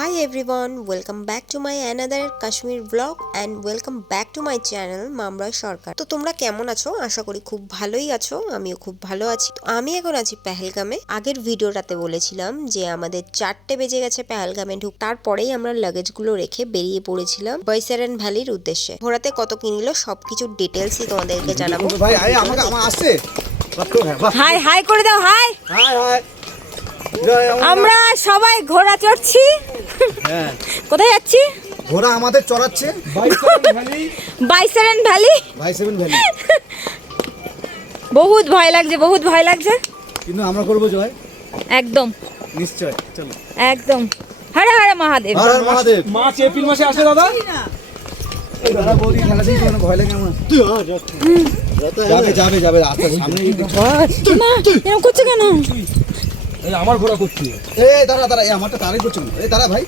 Hi everyone, welcome back to my another Kashmir vlog and welcome back to my channel মামরাই সরকার। তো তোমরা কেমন আছো? আশা করি খুব ভালোই আছো। আমিও খুব ভালো আছি। তো আমি এখন আছি পেহেলগামে। আগের ভিডিওটাতে বলেছিলাম যে আমাদের 4টে বেজে গেছে পেহেলগামে তারপরেই আমরা লাগেজগুলো রেখে বেরিয়ে পড়েছিলাম বৈসারেন ভ্যালির উদ্দেশ্যে। ঘোরাতে কত কি নিল সবকিছু ডিটেইলসই তোমাদেরকে জানাবো। ভাই আয় আমাকে আমার আসছে। হাই হাই করে দাও। High high high. আমরা সবাই ঘোড়া চড়ছি। হ্যাঁ কোথায় যাচ্ছি? ঘোড়া আমাদের চড়াচ্ছে বাইসারেন ভ্যালি। বাইসারেন ভ্যালি। বহুত ভয় লাগছে, বহুত ভয় লাগছে, কিন্তু আমরা করবো জয়। একদম নিশ্চয় চলো একদম। হরে হরে মহাদেব। হর হর মহাদেব। মার্চ এপ্রিল মাসে আসে দাদা। এই দাদা বৌদি খেলা দিই কোনো ভয় লাগে আমার। যাবে যাবে যাবে আচ্ছা সামনে মা এরকম করছে কেন? এই আমার ঘোড়া করছি। এই দাঁড়া দাঁড়া এই আমারটা তারই করছো না। এই দাঁড়া ভাই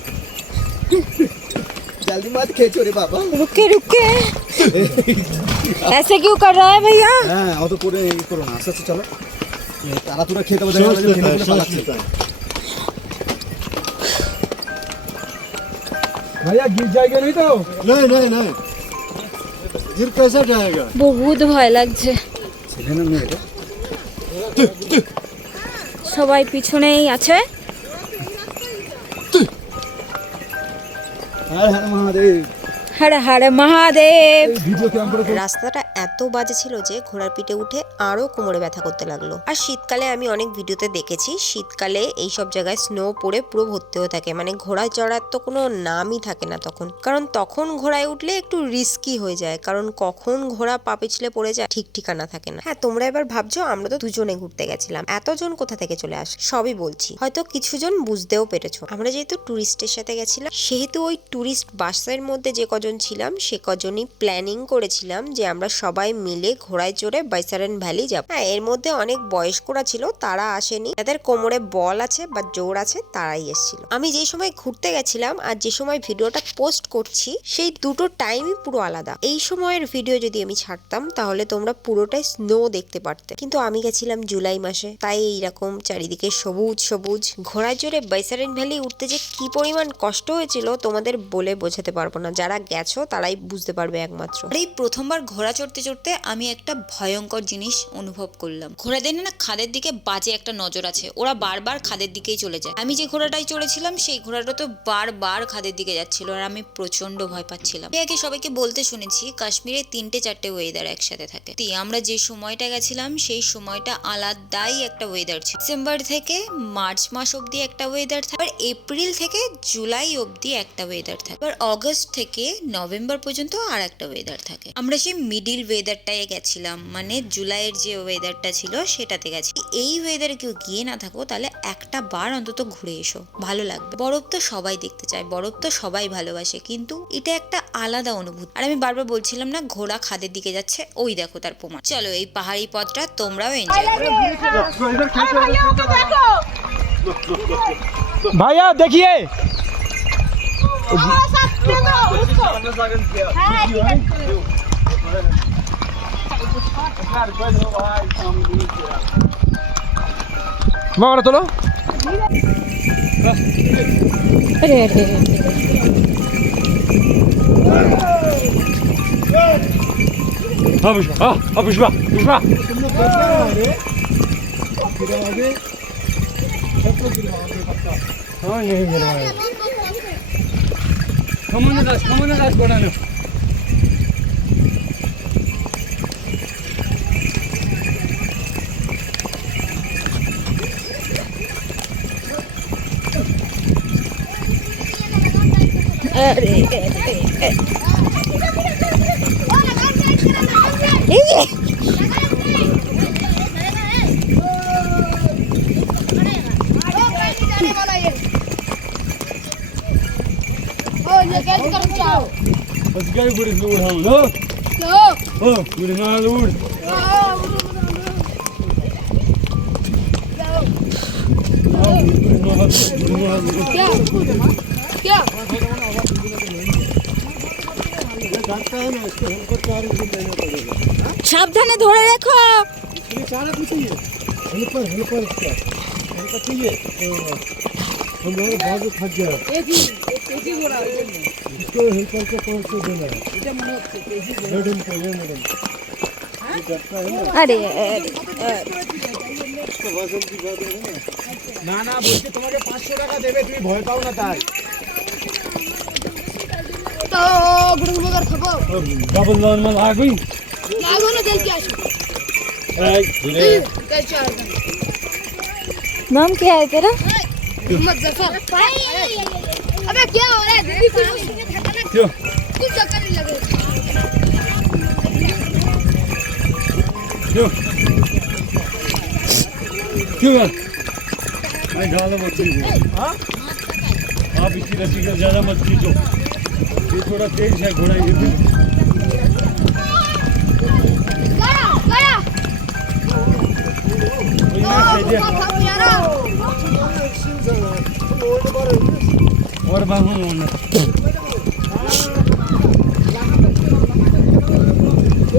जल्दी मत खींचो रे बाबा। रुके रुके ऐसे क्यों कर रहा है भैया? হ্যাঁ অত করে এই করো না। আচ্ছা আচ্ছা চলো তারা তোরা খেতে হবে দেখা যাবে খেতে পালাচ্ছে। भैया गिर जाएगा नहीं तो? नहीं नहीं नहीं गिर कैसे जाएगा? বহুত ভয় লাগছে। ছেলে না মেয়ে এটা? সবাই পিছনেই আছে। হর হর মহাদেব। হরে হরে মহাদেব। ভিডিও কেমন করে রাস্তাটা এত বাজে ছিল যে ঘোড়ার পিঠে উঠে আরো কোমরে ব্যথা করতে লাগলো। আর শীতকালে আমি অনেক ভিডিওতে দেখেছি শীতকালে এইসব জায়গায় স্নো পড়ে পুরো ভর্তি হয়ে থাকে, মানে ঘোড়ায় চড়ার তো কোনো নামই থাকে না তখন, কারণ তখন ঘোড়ায় উঠলে একটু রিস্কি হয়ে যায়, কারণ কখন ঘোড়া পা পিছলে পড়ে যায় ঠিক ঠিকানা থাকে না। হ্যাঁ তোমরা এবার ভাবছো আমরা তো দুজনে ঘুরতে গেছিলাম, এতজন কোথা থেকে চলে আসে? সবই বলছি, হয়তো কিছুজন বুঝতেও পেরেছো। আমরা যেহেতু টুরিস্টের সাথে গেছিলাম সেহেতু ওই টুরিস্ট বাসের মধ্যে যে কজন ছিলাম সে কজনই প্ল্যানিং করেছিলাম যে আমরা সবাই মিলে ঘোড়ায় চড়ে বাইসারেন ভ্যালি যাব। হ্যাঁ এর মধ্যে অনেক বয়স্করা ছিল, তারা আসেনি, তাদের কোমরে বল আছে বা জোর আছে তারাই এসেছিল। আমি যে সময় ঘুরতে গেছিলাম আর যে সময় ভিডিওটা পোস্ট করছি সেই দুটো টাইমই পুরো আলাদা। এই সময়ের ভিডিও যদি আমি ছাড়তাম তাহলে তোমরা পুরোটাই স্নো দেখতে পারতে, কিন্তু আমি গেছিলাম জুলাই মাসে, তাই এইরকম চারিদিকে সবুজ সবুজ। ঘোড়ায় চড়ে বাইসারেন ভ্যালি উঠতে যে কি পরিমাণ কষ্ট হয়েছিল তোমাদের বলে বোঝাতে পারবো না, যারা গেছো তারাই বুঝতে পারবে একমাত্র। আর এই প্রথমবার ঘোড়া চড়তে চড়তে আমি একটা ভয়ঙ্কর জিনিস অনুভব করলাম। ঘোড়াদের না খাদের দিকে বাজে একটা নজর আছে, ওরা বারবার খাদের দিকেই চলে যায়। আমি যে ঘোড়াটাই চড়েছিলাম সেই ঘোড়াটা তো বারবার খাদের দিকে যাচ্ছিল আর আমি প্রচন্ড ভয় পাচ্ছিলাম। আগে সবাইকে বলতে শুনেছি কাশ্মীরে 3-4টে ওয়েদার একসাথে থাকে। আমরা যে সময়টা গেছিলাম সেই সময়টা আলাদাই একটা ওয়েদার ছিল। ডিসেম্বর থেকে মার্চ মাস অব্দি একটা ওয়েদার থাকে, এপ্রিল থেকে জুলাই অব্দি একটা ওয়েদার থাকে, আর অগস্ট থেকে নভেম্বর পর্যন্ত আর একটা ওয়েদার থাকে। আমরা সেই মিডিল ওয়েদারটায় গেছিলাম, মানে জুলাইয়ের যে ওয়েদারটা ছিল সেটাতে গেছি। এই ওয়েদারে কেউ গিয়ে না থাকো তাহলে একটা বার অন্তত ঘুরে এসো, ভালো লাগবে। বরফ তো সবাই দেখতে চায়, বরফ তো সবাই ভালোবাসে, কিন্তু এটা একটা আলাদা অনুভূতি। আর আমি বারবার বলছিলাম না ঘোড়া খাদের দিকে যাচ্ছে, ওই দেখো তার প্রমাণ। চলো এই পাহাড়ি পথটা তোমরাও এনজয় করো। भैया देखिए मामा चलो। अरे अरे हाँ पुष्पा, हाँ पुष्पा पुष्पा हाँ नहीं मिला है। कमोने दास बढ़ाना। अरे बस गए पूरी दूर हम लो ओ पूरी ना दूर क्या সাবধানে ধরে রেখো। हम लोग बाजू थक गया इसको हेल्पर को कौन से देना है मैडम को ये मैडम ये करता है ना अरे तो वजन की बात है ना না বলছি তোমাকে 500 টাকা দেবে তুমি ভয় পাও না তাই डबल लोन में लाग गई धीरे नाम क्या है तेरा? अबे क्या हो रहा है दीदी कुछ क्यों कुछ चक्कर नहीं लगे क्यों क्यों मैं गाला मत खींचो हाँ आप इसकी रस्सी का ज़्यादा मत खींचो ये थोड़ा तेज है घोड़ा ये भी गया और बाहू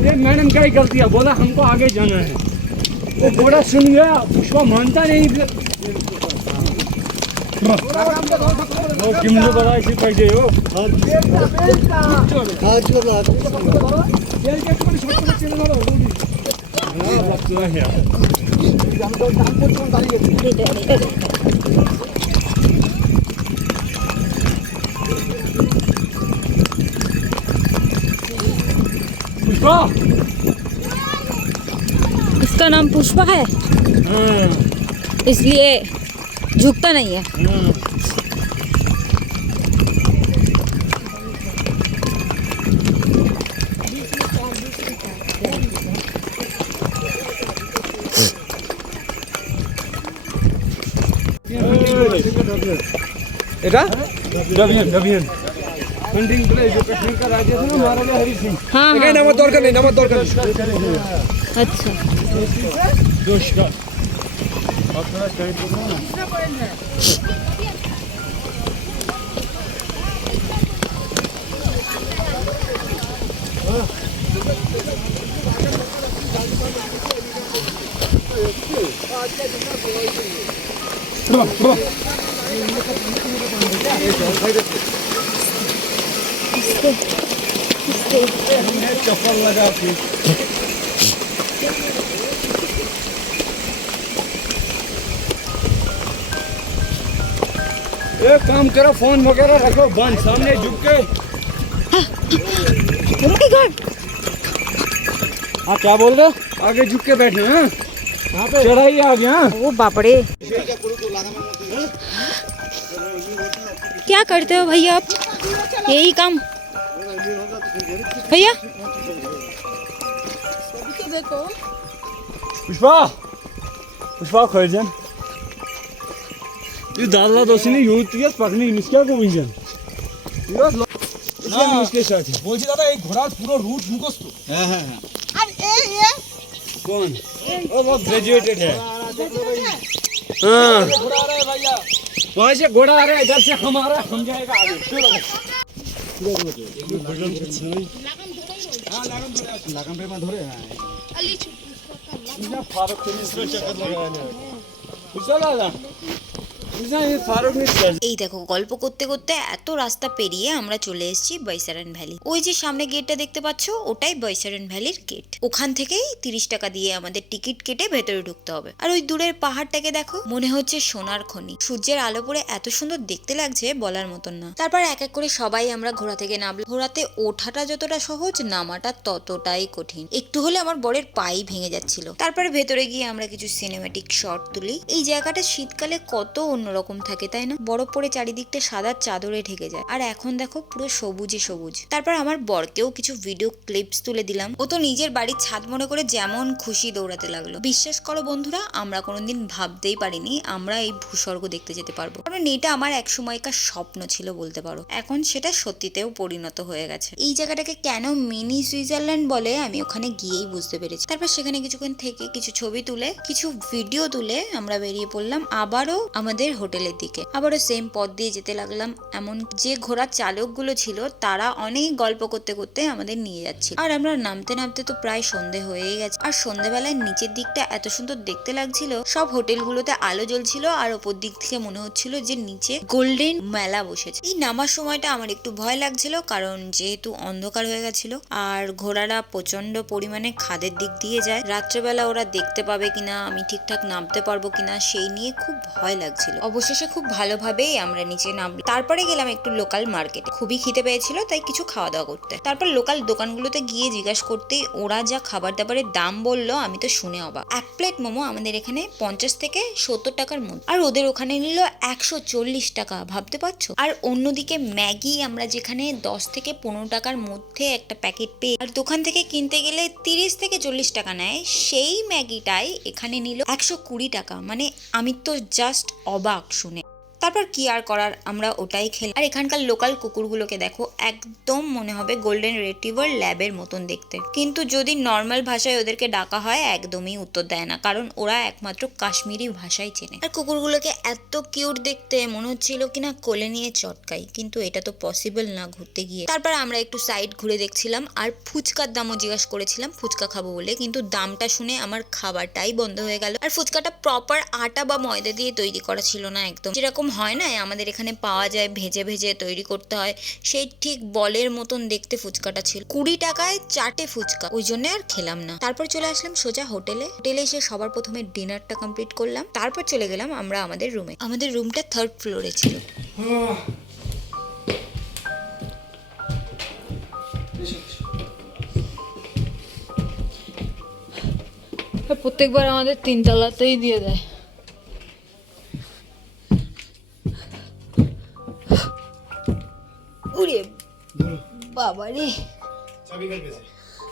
ये मैडम क्या गलती है बोला हमको आगे जाना है वो घोड़ा सुन गया उसको मानता नहीं वो किमने बड़ा इसी पैसे हो पुष्पा इसका नाम पुष्पा है इसलिए झुकता नहीं है। এটা डबियन हंटिंग प्लेस जो कश्मीर का राज्य था ना महाराजा हरि सिंह हाँ এখানে हाँ নামার দরকার নেই अच्छा जोश का आप थोड़ा टाइट करो ना चप्पल लगा के एक काम करो फोन वगैरह रखो बंद सामने झुक के आप क्या बोल रहे हो आगे झुक के बैठे हैं चढ़ाई आ गया वो बापड़े क्या करते हो भैया आप यही काम भैया पुष्पा खोजन ये दादा दोस्ती युवती पकनी मिसका को विजन इसके साथ বলছি দাদা এই ঘোড়ার পুরো রুট মুখস্থ হ্যাঁ হ্যাঁ হ্যাঁ कौन वो ग्रेजुएटेड है हाँ ঘোড়া आ रहा है भैया वहाँ से घोड़ा आ रहा है इधर से हम आ रहा है हम जाएगा आगे হ্যাঁ লাগাম पे ধরে হ্যাঁ फारूक को इसमें चक्कर लगाने चला फारूक ने এই দেখো গল্প করতে করতে এত রাস্তা পেরিয়ে আমরা চলে এসেছি বৈসারেন ভ্যালি। ওই যে সামনে গেটটা দেখতে পাচ্ছ ওটাই বৈসারেন ভ্যালির গেট। ওখান থেকেই 30 টাকা দিয়ে আমাদের টিকিট কেটে ভেতরে ঢুকতে হবে। আর ওই দূরের পাহাড়টাকে দেখো মনে হচ্ছে সোনার খনি, সূর্যের আলো পড়ে এত সুন্দর দেখতে লাগছে বলার মতন না। তারপর এক এক করে সবাই আমরা ঘোড়া থেকে নামলাম। ঘোড়াতে ওঠাটা যতটা সহজ নামাটা ততটাই কঠিন, একটু হলে আমার বরের পাই ভেঙে যাচ্ছিল। তারপরে ভেতরে গিয়ে আমরা কিছু সিনেম্যাটিক শট তুলি। এই জায়গাটা শীতকালে কত অন্যরকম থাকে তাই না, বরফ পড়ে চারিদিকটা সাদা চাদরে ঢেকে যায়, আর এখন দেখো পুরো সবুজে সবুজ। তারপর আমার বরকেও কিছু ভিডিও ক্লিপস তুলে দিলাম। ও তো নিজের বাড়ির ছাদ মনে করে যেমন খুশি দৌড়াতে লাগলো। বিশ্বাস করো বন্ধুরা, আমরা কোনোদিন ভাবতেই পারিনি আমরা এই ভূস্বর্গ দেখতে যেতে পারবো, কারণ এটা আমার এক সময়কার স্বপ্ন ছিল বলতে পারো। এখন সেটা সত্যিতেও পরিণত হয়ে গেছে। এই জায়গাটাকে কেন মিনি সুইজারল্যান্ড বলে আমি ওখানে গিয়েই বুঝতে পেরেছি। তারপর সেখানে কিছুক্ষণ থেকে কিছু ছবি তুলে কিছু ভিডিও তুলে আমরা বেরিয়ে পড়লাম আবারও আমাদের হোটেলের দিকে। আবারও সেম পথ দিয়ে যেতে লাগলাম। এমন যে ঘোড়ার চালকগুলো ছিল তারা অনেক গল্প করতে করতে আমাদের নিয়ে যাচ্ছিল। আর আমরা নামতে নামতে তো প্রায় সন্ধে হয়েই গেছে। আর সন্ধেবেলায় নিচের দিকটা এত সুন্দর দেখতে লাগছিল, সব হোটেলগুলোতে আলো জ্বলছিল আর ওপর দিক থেকে মনে হচ্ছিল যে নিচে গোল্ডেন মেলা বসেছে। এই নামার সময়টা আমার একটু ভয় লাগছিল, কারণ যেহেতু অন্ধকার হয়ে গেছিল আর ঘোড়ারা প্রচন্ড পরিমাণে খাদের দিক দিয়ে যায়, রাত্রেবেলা ওরা দেখতে পাবে কিনা, আমি ঠিকঠাক নামতে পারবো কিনা সেই নিয়ে খুব ভয় লাগছিল। অবশেষে খুব ভালোভাবেই আমরা নিচে নামলাম। তারপরে গেলাম একটু লোকাল মার্কেটে, খুবই খিদে পেয়েছিল তাই কিছু খাওয়া দাওয়া করতে। তারপর লোকাল দোকানগুলোতে গিয়ে জিজ্ঞাসা করতেই ওরা যা খাবার দাবারের দাম বললো আমি তো শুনে অবাক। এক প্লেট মোমো আমাদের এখানে 50 থেকে 70 টাকার মধ্যে, আর ওদের ওখানে নিল 140 টাকা, ভাবতে পারছো? আর অন্যদিকে ম্যাগি আমরা যেখানে 10 থেকে 15 টাকার মধ্যে একটা প্যাকেট পেয়ে আর দোকান থেকে কিনতে গেলে 30 থেকে 40 টাকা নেয়, সেই ম্যাগিটাই এখানে নিল 120 টাকা। মানে আমি তো জাস্ট অবাক শুনে। তারপর কি আর করার, আমরা ওটাই খেলাম। আর এখানকার লোকাল কুকুরগুলোকে দেখো, একদম মনে হবে গোল্ডেন রিট্রিভার ল্যাবের মতন দেখতে, কিন্তু যদি নর্মাল ভাষায় ওদেরকে ডাকা হয় একদমই উত্তর দেয় না, কারণ ওরা একমাত্র কাশ্মীরি ভাষাই চেনে। আর কুকুরগুলোকে এত কিউট দেখতে, মনে হচ্ছিল কিনা কোলে নিয়ে চটকাই, কিন্তু এটা তো পসিবল না ঘুরতে গিয়ে। তারপর আমরা একটু সাইড ঘুরে দেখছিলাম আর ফুচকার দামও জিজ্ঞাসা করেছিলাম ফুচকা খাবো বলে, কিন্তু দামটা শুনে আমার খাবারটাই বন্ধ হয়ে গেল। আর ফুচকাটা প্রপার আটা বা ময়দা দিয়ে তৈরি করা ছিল না, একদম যেরকম হয় না আমাদের এখানে পাওয়া যায়, ভেজে ভেজে তৈরি করতে হয়, সেই ঠিক বলের মতন দেখতে ফুচকাটা ছিল। 20 টাকায় 4টে ফুচকা, ওই জন্য আর খেলাম না। তারপর চলে আসলাম সোজা হোটেলে এসে সবার প্রথমে ডিনারটা কমপ্লিট করলাম। তারপর চলে গেলাম আমরা আমাদের রুমে। আমাদের রুমটা 3rd ফ্লোরে ছিল। প্রত্যেকবার আমাদের 3 তলাতেই দিয়ে দেয়। ওরে বাবা রে, চাবি কার কাছে?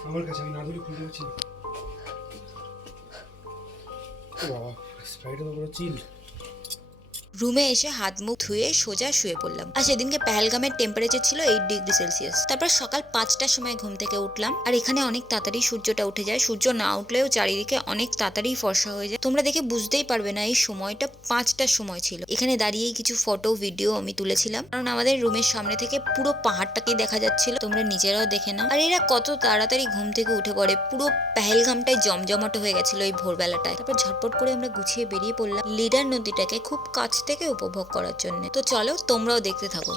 আমার কাছে, আমি না ধরে খুলতে পারছি না। ও বাবা, স্প্রাইটে তো পুরো চিল। রুমে এসে হাত মুখ ধুয়ে সোজা শুয়ে পড়লাম। আর সেদিনকে পেহেলগামের টেম্পারেচার ছিল 8 ডিগ্রি সেলসিয়াস। তারপর সকাল 5টার সময় ঘুম থেকে উঠলাম। আর এখানে অনেক তাড়াতাড়ি সূর্যটা উঠে যায়, সূর্য না উঠলেও চারিদিকে অনেক তাড়াতাড়ি ফর্সা হয়ে যায়। তোমরা দেখে বুঝতেই পারবে না এই সময়টা 5টার সময় ছিল। এখানে দাঁড়িয়েই কিছু ফটো ভিডিও আমি তুলেছিলাম, কারণ আমাদের রুমের সামনে থেকে পুরো পাহাড়টাকেই দেখা যাচ্ছিল, তোমরা নিজেরাও দেখে নাও। আর এরা কত তাড়াতাড়ি ঘুম থেকে উঠে পড়ে, পুরো পেহেলগামটাই জমজমাট হয়ে গেছিল এই ভোরবেলাটায়। তারপর ঝটপট করে আমরা গুছিয়ে বেরিয়ে পড়লাম লিডার নদীটাকে খুব কাছ থেকে উপভোগ করার জন্য। তো চলো তোমরাও দেখতে থাকো।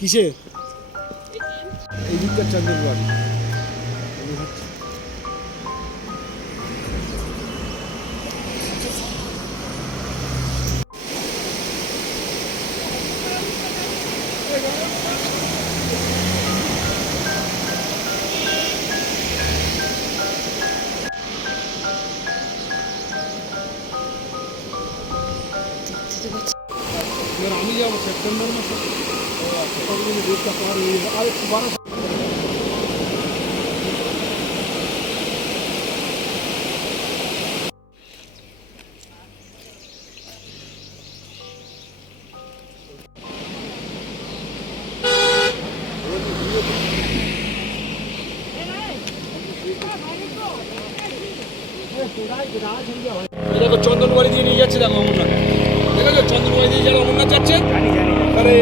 কিসে? এই দিককার চাঁদের বাড়ি। আমি যাবো সেপ্টেম্বর মাসে। ডেটটা পরে আর একটু বাড়া দেখো চন্দনবাড়ি দিয়ে নিয়ে যাচ্ছে, দেখো অমরনাথ, দেখো চন্দনবাড়ি দিয়ে যারা অমরনাথ যাচ্ছে, আরে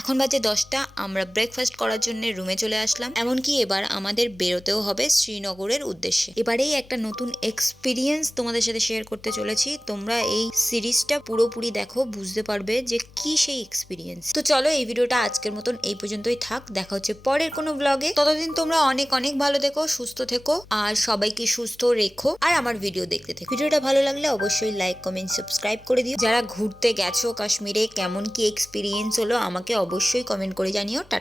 এখন বাজে 10টা, আমরা ব্রেকফাস্ট করার জন্য রুমে চলে আসলাম। এমনকি এবার আমাদের বেরোতেও হবে শ্রীনগরের উদ্দেশ্যে। এবারেই একটা নতুন এক্সপিরিয়েন্স তোমাদের সাথে শেয়ার করতে চলেছি। তোমরা এই সিরিজটা পুরোপুরি দেখো, বুঝতে পারবে যে কি সেই এক্সপিরিয়েন্স। তো চলো, এই ভিডিওটা আজকের মতন এই পর্যন্তই থাক। দেখা হচ্ছে পরের কোনো ব্লগে। ততদিন তোমরা অনেক অনেক ভালো থেকো, সুস্থ থেকো, আর সবাইকে সুস্থ রেখো, আর আমার ভিডিও দেখতে থেকো। ভিডিওটা ভালো লাগলে অবশ্যই লাইক, কমেন্ট, সাবস্ক্রাইব করে দিও। যারা ঘুরতে গেছো কাশ্মীরে, কেমন কি এক্সপিরিয়েন্স হলো আমাকে অবশ্যই কমেন্ট করে জানিও। টাটা।